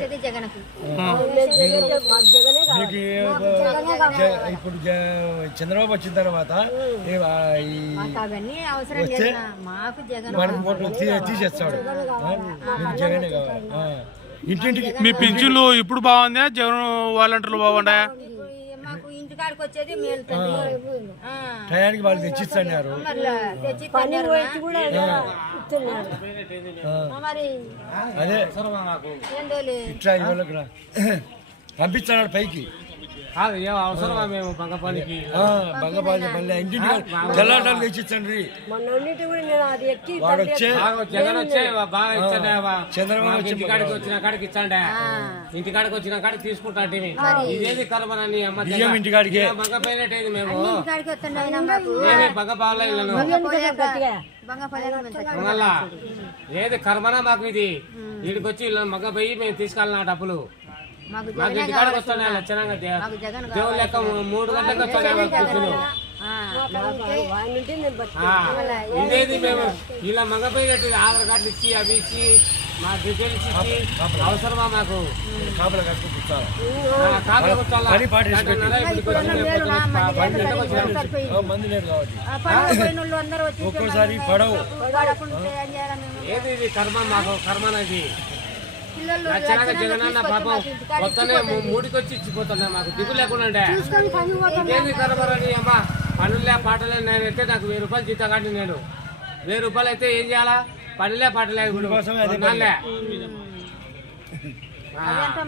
జగన్కు ఇప్పుడు చంద్రబాబు వచ్చిన తర్వాత అవన్నీ అవసరం లేదు మాకు జగన్ మనకు ఓట్లు తీసేస్తాడు. మీకు జగనే కావాలి. ఇంటింటికి మీ పింఛన్లు ఇప్పుడు బాగుందా? జగన్ వాలంటీర్లు బాగుండా? మాకు ఇంటికాడికి వచ్చేది మేలు టయానికి వాళ్ళు తెచ్చిస్తున్నారు. మరి అదే ఇట్లా పంపిస్తున్నాడు పైకి. అవసరమా మేము బంగపాలికి బంగపాలి మళ్ళీ ఇంటింటి తెల్లాటాలు తెచ్చిచ్చండి. వాడు వచ్చే జగన్ వచ్చే బాగా ఇచ్చండి. చంద్రబాబు ఇంటికాడికి వచ్చిన కాడికి ఇచ్చండి. ఇంటికాడికి వచ్చిన కాడికి తీసుకుంటాంటి. ఇదేది కలపనని బియ్యం ఇంటికాడికి బంగపోయినట్టేది మేము బంగపాల మళ్ళా ఏది కర్మనా మాకు ఇది. వీడికి వచ్చి మగ్గపోయి మేము తీసుకెళ్ళిన డబ్బులు మాకు ఇంటికాడికి వస్తున్నాయి. లక్షణంగా దేవుడు లెక్క 3 గంటలకు వస్తున్నాయి. ఇదేది మేము ఇలా మగపోయి ఆధార్ కార్డు ఇచ్చి అవి ఇచ్చి మా డీటెయిల్స్ ఇచ్చి అవసరమా మాకు? ఒక్కోసారి పడవు. ఏది ఇది కర్మ మాకు కర్మనది. లక్షణంగా జగనన్న పాపం మొత్తనే 3కి వచ్చి ఇచ్చిపోతున్నా. మాకు దిగు లేకుండా ఏది కర్మరని అమ్మా పనులే పాటలే. నేను అయితే నాకు 1000 రూపాయలు జీతం కాదు. నేను 1000 రూపాయలు అయితే ఏం చేయాలా? పనులే పాటలే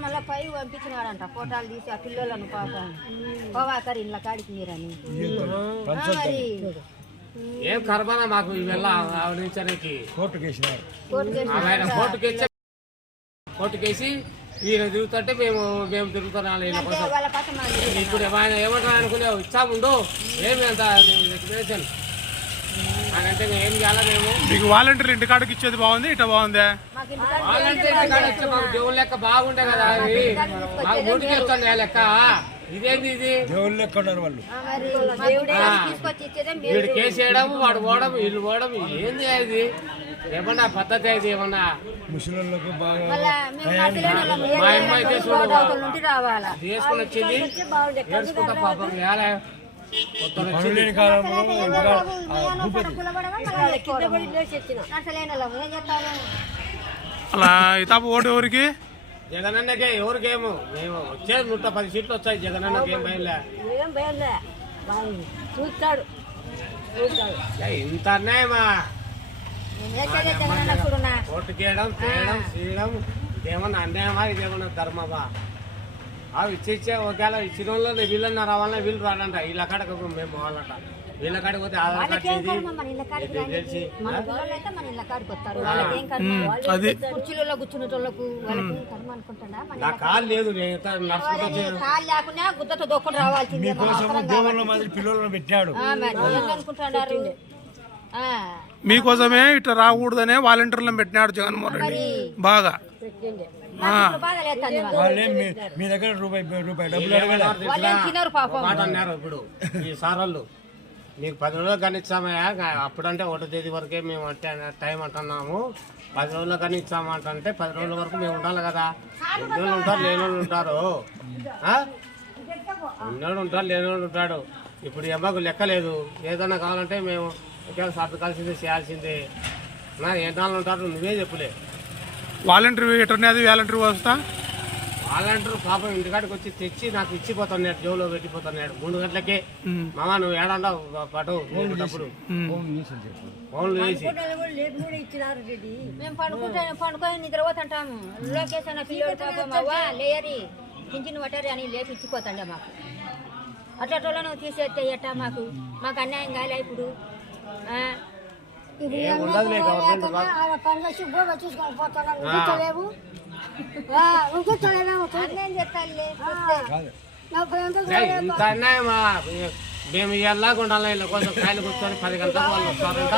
మళ్ళీ పై పంపించినాడంట ఫోటోలు తీసి ఆ పిల్లలను పాపం పోవాకరి ఇళ్ళ కాడికి మీరని. ఏం కర్మనా మాకు ఇవెల్లా ఆవిడించడానికి కోర్టుకేసి ఈయన తిరుగుతుంటే మేము తిరుగుతున్నాం. ఇప్పుడు ఆయన ఏమంటారు అనుకునే ఇచ్చాముండు ఏమి అంత అంటే ఏం చేయాలా? మేము మీకు వాలంటీర్ ఇంటికాడికి ఇచ్చేది బాగుంది, ఇట్లా బాగుందా? వాలంటీర్ ఇంటికాడ ఇచ్చే మాకు దేవుడు లెక్క బాగుండే కదా. అది మాకు 3కి వస్తుంది లెక్క. ఇదేంది ఇది? దేవుళ్ళు లెక్క ఉన్నారు వాళ్ళు. వీడు కేసు వేయడం వాడు పోవడం వీళ్ళు పోవడం ఏంది ఇది? ఏమన్నా పద్ధతి అయితే ఏమన్నా ముసలిళ్ళకు మా అమ్మాయి తీసుకుని వచ్చింది వేసుకుంటా పాపం. అలా ఇతాపు ఓటు ఎవరికి? జగనన్నకే. ఎవరికేమో మేము వచ్చేది 110 సీట్లు వచ్చాయి. జగనన్నకి ఏం భయంలే. ఇంత అన్యాయమా? ఓటు చేయడం చేయడం ఇదేమన్నా అన్యాయమా? ఇదేమన్నా ధర్మమా? అవి ఇచ్చే ఒకవేళ ఇచ్చిన వాళ్ళు వీళ్ళన్నా రావాలన్నా వీళ్ళు రాలంట. వీళ్ళ కాడకు మేము పోవాలంట. వీళ్ళ కాడికి పోతే ఆధార్ కార్డు తెలిసి కుర్చీలలో కూర్చున్నోళ్ళకు నా కాలు లేదు. గుద్దతో దొక్కుని రావాల్సింది. పిల్లలను పెట్టాడు. అనుకుంటున్నారు మీకోసమే ఇట్లా రాకూడదనే వాలంటీర్లను పెట్టినాడు జగన్మోహన్ రెడ్డి. బాగా మీ దగ్గర రూపాయి డబ్బులు మాట అన్నారు. ఇప్పుడు ఈ సారాళ్ళు నీకు 10 రోజులు కానీ ఇచ్చామయ్యా. అప్పుడంటే 1వ తేదీ వరకే మేము అంటే టైం అంటున్నాము. 10 రోజులు కానీ ఇచ్చామంటే 10 రోజుల వరకు మేము ఉండాలి కదా. ఉన్నోళ్ళు ఉంటారు, లేనోళ్ళు ఉంటారు. ఉన్నోళ్ళు ఉంటారు, లేనోళ్ళు ఉంటాడు. ఇప్పుడు ఎమ్మకు లెక్క లేదు. ఏదన్నా కావాలంటే మేము ఒకవేళ సర్దుకాల్సిందే చేయాల్సిందే. ఏనాళ్ళు ఉంటారు నువ్వే చెప్పులే. వాలంటీర్ ఎటర్నేది వాలంటీర్ వస్తా వాలంటీర్ పాపం ఇంటికాడికి వచ్చి తెచ్చి నాకు ఇచ్చిపోతున్నాడు. జోలో పెట్టిపోతున్నాడు 3 గంటలకే. మామ నువ్వు ఏడాడా పటు డబ్బులు ఫోన్లు వేసి మేము పండుకొని నిద్రపోతుంటాము. లోకేషన్ పిల్లలు పాపం అవ్వా లేయరి పింఛన్ పట్టారు అని లేచి ఇచ్చిపోతాండే మాకు. అట్లా నువ్వు తీసేస్తే ఎట్టా? మాకు అన్యాయం కాలే. ఇప్పుడు ఇంత అన్యాయమా? మేము ఎలాగుండాలి. వీళ్ళ కోసం కాయలు కూర్చొని 10 గంటలకు వాళ్ళు వస్తారంట.